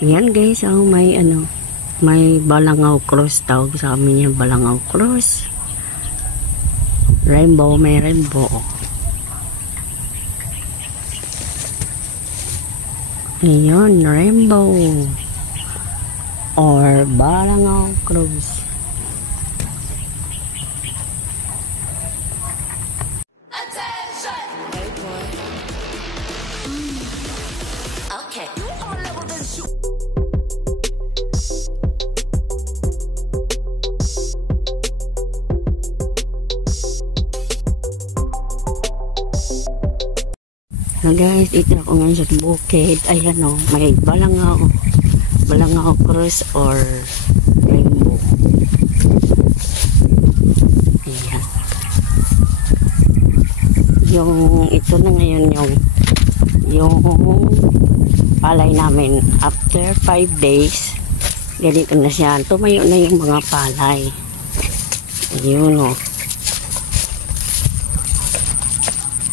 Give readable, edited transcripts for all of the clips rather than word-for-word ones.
Yan guys, oh, may ano, may Balangaw Cross, tawag sa amin yan, Balangaw Cross. Rainbow, may rainbow. Ayan, rainbow. Or Balangaw Cross. So guys, ito ako ngayon sa bukid. Ayan o, may Balangaw Cross or rainbow. Ayan. Yung ito na ngayon yung palay namin. After 5 days, ganito na siya. Tumayo na yung mga palay. Ayun o.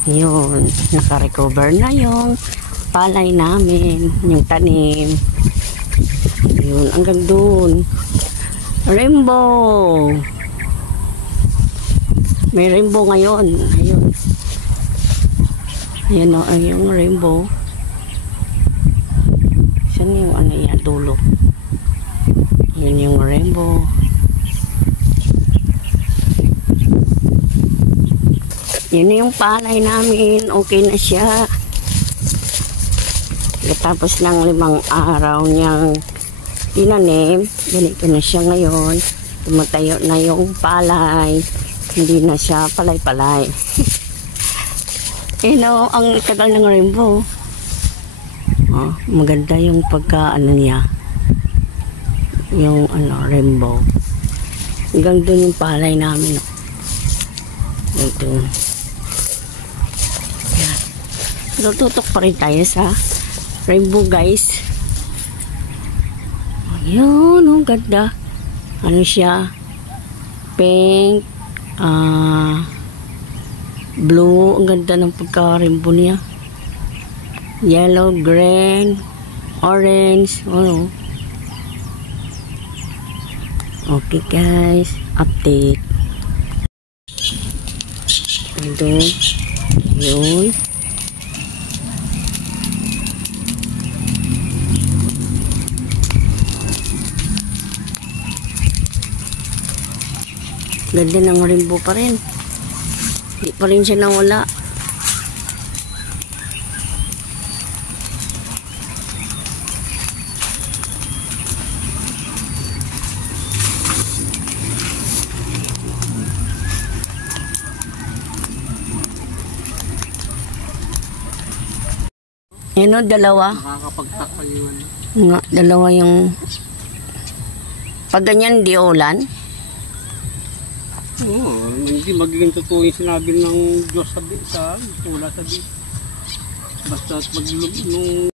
Yun, naka-recover na yung palay namin, yung tanim. Yun, hanggang dun. Rainbow! May rainbow ngayon. Ayun. Ayan o, yung rainbow. Saan yung ano yan, dulo? Yun yung rainbow. Yun yung palay namin. Okay na siya. Tapos ng 5 araw niyang tinanim. Ganito na siya ngayon. Tumatayo na yung palay. Hindi na siya palay-palay. Ang tagal ng rainbow. Oh, maganda yung pagka niya. Yung rainbow. Hanggang dun yung palay namin. Ito. Tutok pa rin tayo sa rainbow guys. Ayun, ang ganda. Ano siya? Pink, blue. Ang ganda ng pagka-rainbow niya. Yellow, green, orange. Ano? Okay guys, update. Ito. Yun. Ganda ng rainbow pa rin. Hindi pa rin siya nawala. Yan o, dalawa. Nakakapagtakal yun. Nga, dalawa yung pag ganyan di ulan. Oo, hindi magiging totoo yung sinabi ng Diyos sa wala sabi. Basta maglulog nung